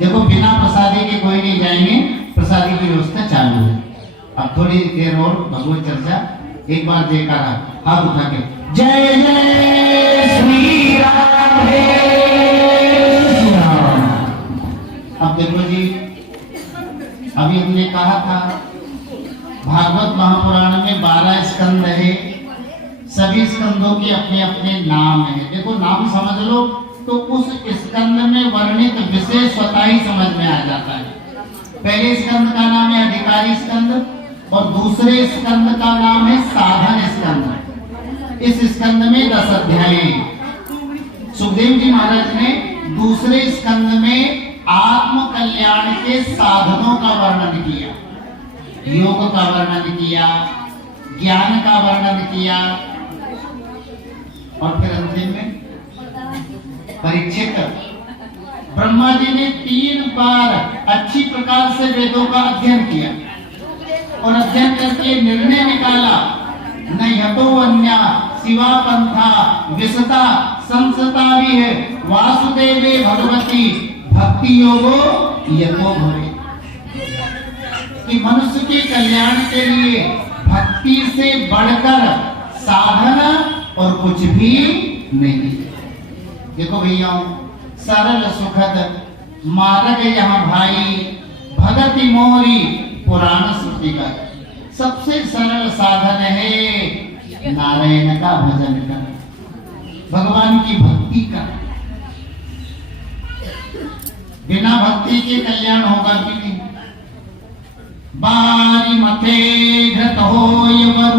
देखो बिना प्रसादी के कोई नहीं जाएंगे, प्रसादी की व्यवस्था चालू है। अब थोड़ी देर और भगवत चर्चा। एक बार जयकारा हाथ उठा के, जय जय श्री राम हे राम। अब देखो जी, अभी हमने कहा था भागवत महापुराण में 12 स्कंद है। सभी स्कंदों के अपने अपने नाम है। देखो नाम समझ लो तो उस स्कंद में वर्णित विषय स्वतः ही समझ में आ जाता है। पहले स्कंद का नाम है अधिकारी स्कंद और दूसरे स्कंद का नाम है साधन स्कंद। इस स्कंद में 10 अध्याय हैं। सुखदेव जी महाराज ने दूसरे स्कंद में आत्म कल्याण के साधनों का वर्णन किया, योग का वर्णन किया, ज्ञान का वर्णन किया और फिर अंतिम में परीक्षित ब्रह्मा जी ने 3 बार अच्छी प्रकार से वेदों का अध्ययन किया और अध्ययन करके निर्णय निकाला, न यतो अन्या शिवा पंथा विसता संसता भी है वासुदेवे भगवती भक्ति योगो यतो भवे। कि मनुष्य के कल्याण के लिए भक्ति से बढ़कर साधन और कुछ भी नहीं। देखो भैया, सरल सुखद मार्ग यहाँ भाई भगति मोरी पुराण श्रुति का सबसे सरल साधन है नारायण का भजन का, भगवान की भक्ति का। बिना भक्ति के कल्याण होगा कि नहीं। बारी मथे घट होय वर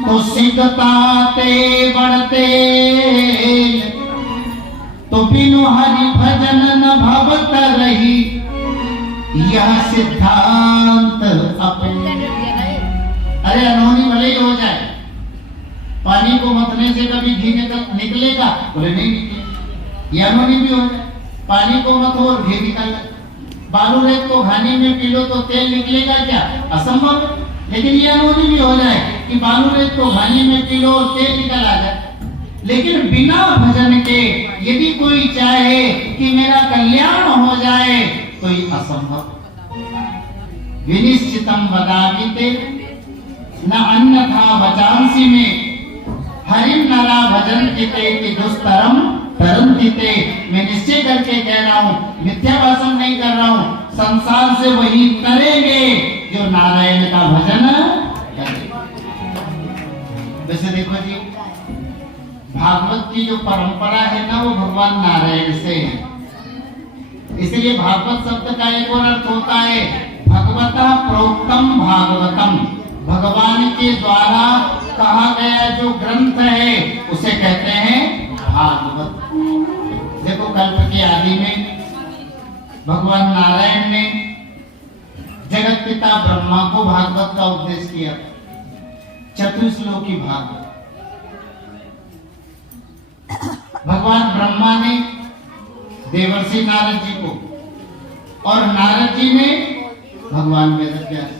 तो सिद्धता ते बढ़ते, तो बिनु हरि भजन न भवत रही यह सिद्धांत अपने। अरे अनहोनी भले ही हो जाए, पानी को मतने से कभी घी निकलेगा? बोले नहीं निकले। ये अनहोनी भी हो जाए, पानी को मत हो और घी निकल जाए। बालू रेत को घानी में पी लो तो तेल निकलेगा क्या? असंभव। लेकिन ये अनहोनी भी हो जाए कि बालू रेत को घानी में पी लो और तेल निकल आ जाए। लेकिन बिना भजन के यदि कोई चाहे कि मेरा कल्याण हो जाए तो ये असंभव। विनिश्चितम वदामिते न अन्यथा वचांसी में हरिम नरा भजन चिते दुस्तरम तरंतिते। मैं निश्चय करके कह रहा हूँ, मिथ्या भाषण नहीं कर रहा हूँ। संसार से वही करेंगे जो नारायण का भजन करेंगे। वैसे देखो जी, भागवत की जो परंपरा है ना, वो भगवान नारायण से है। इसलिए भागवत शब्द का एक और अर्थ होता है भगवता प्रोक्तम भागवतम। भगवान के द्वारा कहा गया जो ग्रंथ है उसे कहते हैं भागवत। देखो कल्प के आदि में भगवान नारायण ने जगत पिता ब्रह्मा को भागवत का उपदेश किया। चतुश्लोकी भागवत भगवान ब्रह्मा ने देवर्षि नारद जी को और नारद जी ने भगवान वेदव्यास।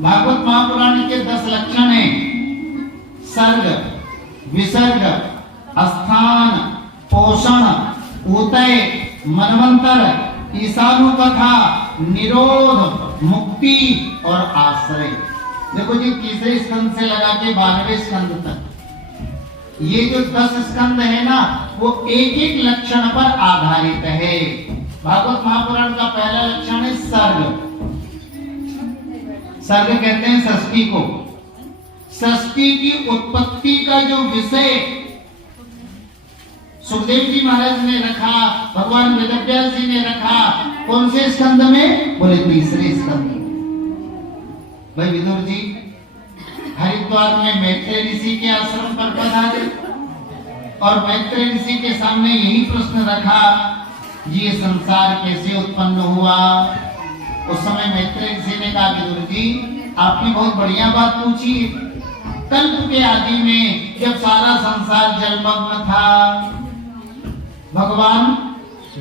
भागवत महापुराण के 10 लक्षण हैं: सर्ग, विसर्ग, स्थान, पोषण, उदय, मनवंतर, ईशानु कथा, निरोध, मुक्ति और आश्रय। देखो जी, तीसरे स्कंद से लगा के 12वें स्कंद तक ये जो 10 स्कंद है ना, वो एक एक लक्षण पर आधारित है। भागवत महापुराण का पहला लक्षण है सर्ग। सर्ग कहते हैं सृष्टि को। सृष्टि की उत्पत्ति का जो विषय सुखदेव जी महाराज ने रखा, भगवान वेदव्यास जी ने रखा, कौन से स्कंद में? बोले तीसरे स्कंद। भाई विदुर जी हरिद्वार में मैत्रेय ऋषि के आश्रम पर पधारे और मैत्रेय ऋषि के सामने यही प्रश्न रखा, ये संसार कैसे उत्पन्न हुआ? उस समय मैत्रेय ऋषि ने कहा, विदुर जी आपने बहुत बढ़िया बात पूछी। कल्प के आदि में जब सारा संसार जलमग्न था, भगवान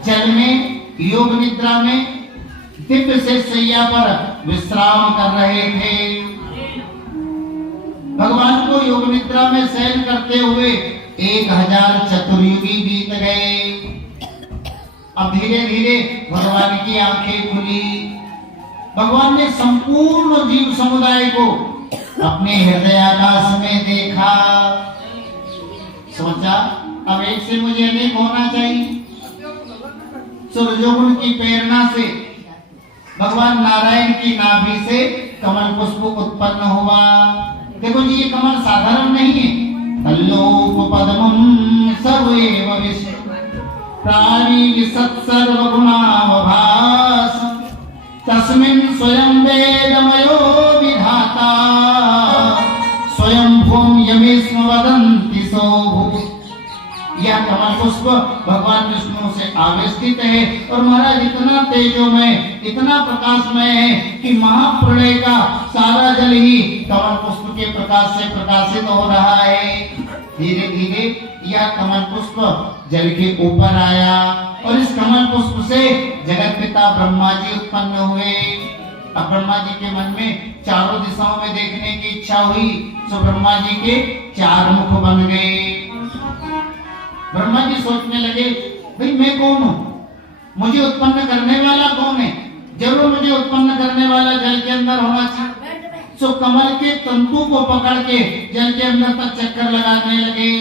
जल में योग निद्रा में दिव्य से शैया पर विश्राम कर रहे थे। भगवान को योग निद्रा में शयन करते हुए 1000 चतुर्युगी बीत गए अब धीरे धीरे भगवान की आंखें खुली। भगवान ने संपूर्ण जीव समुदाय को अपने हृदय आकाश में देखा। सोचा अब एक से मुझे अनेक होना चाहिए। सूर्यगुण की प्रेरणा से भगवान नारायण की नाभि से कमल पुष्प उत्पन्न हुआ। देखो जी, ये कमल साधारण नहीं है। तल्लोक पद्मं सर्वैव विष्णु प्राणी सत्सर्वगुणावभास तस्मिन् स्वयं वेदमयो विधाता स्वयं भूम यमेस्म वदन्ति सोऽभूत्। यह कमल पुष्प भगवान विष्णु से आवेष्टित है और महाराज इतना तेजोमय, इतना प्रकाशमय है कि महाप्रलय का सारा जल ही कमल पुष्प के प्रकाश से प्रकाशित हो रहा है। धीरे धीरे यह कमल पुष्प जल के ऊपर आया और इस कमल पुष्प से जगत पिता ब्रह्मा जी उत्पन्न हुए। अब ब्रह्मा जी के मन में चारों दिशाओं में देखने की इच्छा हुई, तो ब्रह्मा जी के 4 मुख बन गए। ब्रह्मा जी सोचने लगे, भाई मैं कौन हूं, मुझे उत्पन्न करने वाला कौन है? जरूर मुझे उत्पन्न करने वाला जल के अंदर होना चाहिए। सो कमल के तंतु को पकड़ के जल के अंदर तक चक्कर लगाने लगे।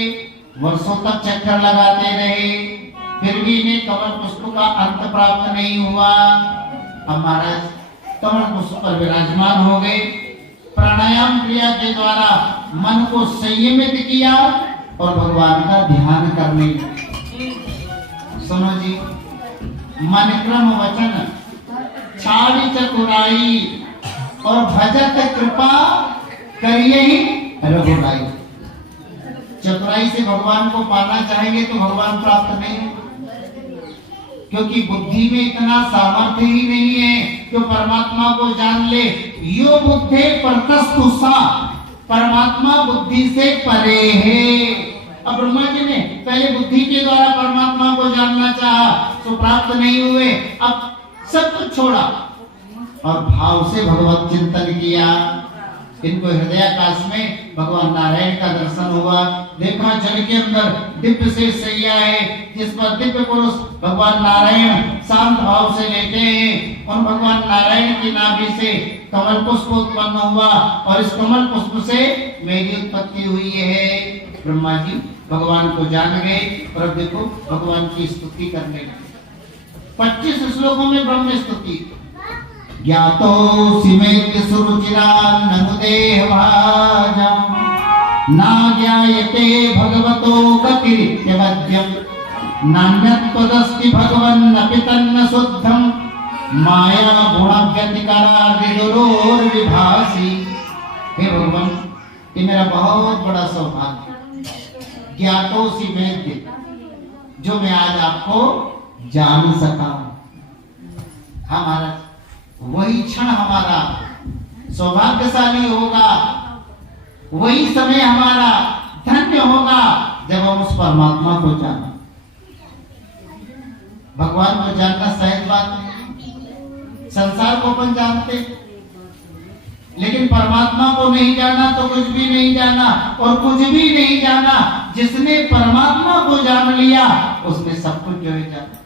वर्षों तक चक्कर लगाते रहे, फिर भी इन्हें कमल पुष्प का अंत प्राप्त नहीं हुआ। अब महाराज कमल पुष्प पर विराजमान हो गए। प्राणायाम क्रिया के द्वारा मन को संयमित किया और भगवान का ध्यान करने लगे। सुनो जी, मन क्रम वचन छाड़ी चतुराई और भजत कृपा करिए ही रघुराई। चतुराई से भगवान को पाना चाहेंगे तो भगवान प्राप्त नहीं, क्योंकि बुद्धि में इतना सामर्थ्य ही नहीं है कि परमात्मा को जान ले। यो बुद्धे परतस्तु सा, परमात्मा बुद्धि से परे है। अब ब्रह्मा जी ने पहले बुद्धि के द्वारा परमात्मा को जानना चाहा तो प्राप्त नहीं हुए। अब सब कुछ छोड़ा और भाव से भगवत चिंतन किया। इनको हृदयाकाश में भगवान नारायण का दर्शन हुआ। देखा जल के अंदर दिव्य से सैया है, जिस पर दिव्य पुरुष भगवान नारायण शांत भाव से लेटे हैं। और भगवान नारायण की नाभि से कमल पुष्प उत्पन्न हुआ और इस कमल पुष्प से मेरी उत्पत्ति हुई है। ब्रह्मा जी भगवान को जान गए और अब देखो भगवान की स्तुति करने लगे। 25 श्लोकों में ब्रह्म स्तुति। ज्ञातोऽसि मेत्य सुरुचिरान् ननुदेह भाजम् न ज्ञायते भगवतो गतिरित्यवद्यम् नान्यत्वदस्ति भगवन्नपि तन्न शुद्धम् माया गुणव्यतिकरादिदुरोर्विभासि। हे भगवान, ये मेरा बहुत बड़ा सौभाग्य। ज्ञातोऽसि मेत्य, जो मैं आज आपको जान सका। हमारा वही क्षण हमारा सौभाग्यशाली होगा, वही समय हमारा धन्य होगा जब हम उस परमात्मा को जाना। भगवान को जानना सहज बात नहीं। संसार को अपन जानते, लेकिन परमात्मा को नहीं जाना तो कुछ भी नहीं जाना, और कुछ भी नहीं जाना जिसने परमात्मा को जान लिया उसने सब कुछ जो है जाना।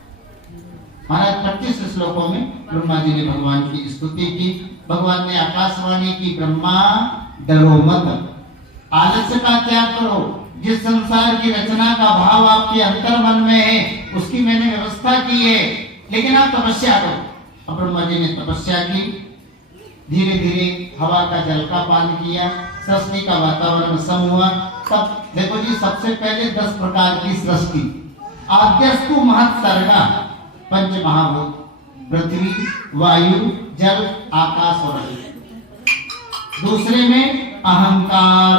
महाराज 25 श्लोकों में ब्रह्मा जी ने भगवान की स्तुति की। भगवान ने आकाशवाणी की, ब्रह्मा डरो मत, आलस्य का त्याग करो। जिस संसार की रचना का भाव आपके अंतर मन में है उसकी मैंने व्यवस्था की है, लेकिन आप तपस्या करो। अब ब्रह्मा जी ने तपस्या की। धीरे धीरे हवा का जल का पान किया, सृष्टि का वातावरण सम हुआ। तब देखो जी, सबसे पहले 10 प्रकार की सृष्टि। आद्यस्तु महत् सर्गा, पंच महाभूत, पृथ्वी, वायु, जल, आकाश और अग्नि। दूसरे में अहंकार,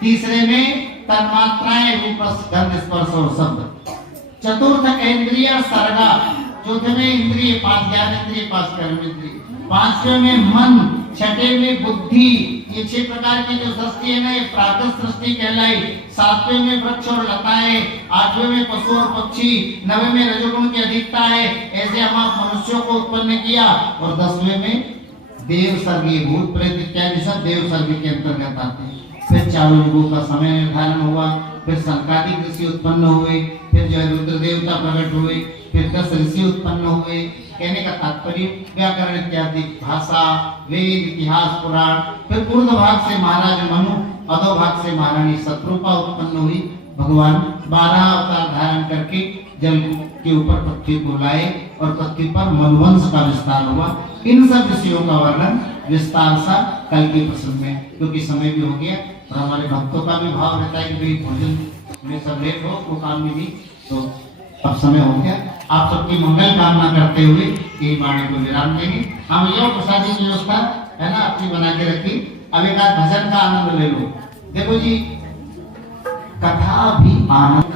तीसरे में तन्मात्राएं, रूप, गंध, स्पर्श और शब्द। चतुर्थ इंद्रिय सर्गा, चौथे में इंद्रिय 5 ज्ञान इंद्रिय, 5 कर्म इंद्रिय। 5वें में मन, 6ठे में बुद्धि। ये 6 प्रकार की जो सृष्टि है ना, ये प्राकृत सृष्टि कहलाई। 7वें में वृक्ष और लताएं, 8वें में पशु और पक्षी, 9वें में रजोगुण की अधिकता है। ऐसे हम आप मनुष्यों को उत्पन्न किया। और 10वें में देव सर्गीय, भूत प्रेत इत्यादि सब देव सर्ग के अंतर्गत आते हैं। फिर 4 युगों का समय निर्धारण हुआ। फिर संकादिक ऋषि उत्पन्न हुए, फिर जो है रुद्र देवता प्रकट हुए, फिर 10 ऋषि उत्पन्न हुए। कहने का तात्पर्य व्याकरण इत्यादि भाषा, वेद, इतिहास, पुराण। फिर पूर्व भाग से महाराज मनु, अधो भाग से महारानी शत्रुपा उत्पन्न हुई। भगवान 12 अवतार धारण करके जल के ऊपर पृथ्वी को लाए और पृथ्वी पर मनुवंश का विस्तार हुआ। इन सब ऋषियों का वर्णन विस्तार सा कल के प्रसंग में, क्योंकि समय भी हो गया और हमारे भक्तों का भी भाव रहता है कि भाई भोजन में सब लेट हो, वो काम में भी, तो अब समय हो गया। आप सबकी मंगल कामना करते हुए यही वाणी को विराम देंगे। हम यो प्रसादी की व्यवस्था है ना अपनी बना के रखी। अब एक आध भजन का आनंद ले लो। देखो जी, कथा भी आनंद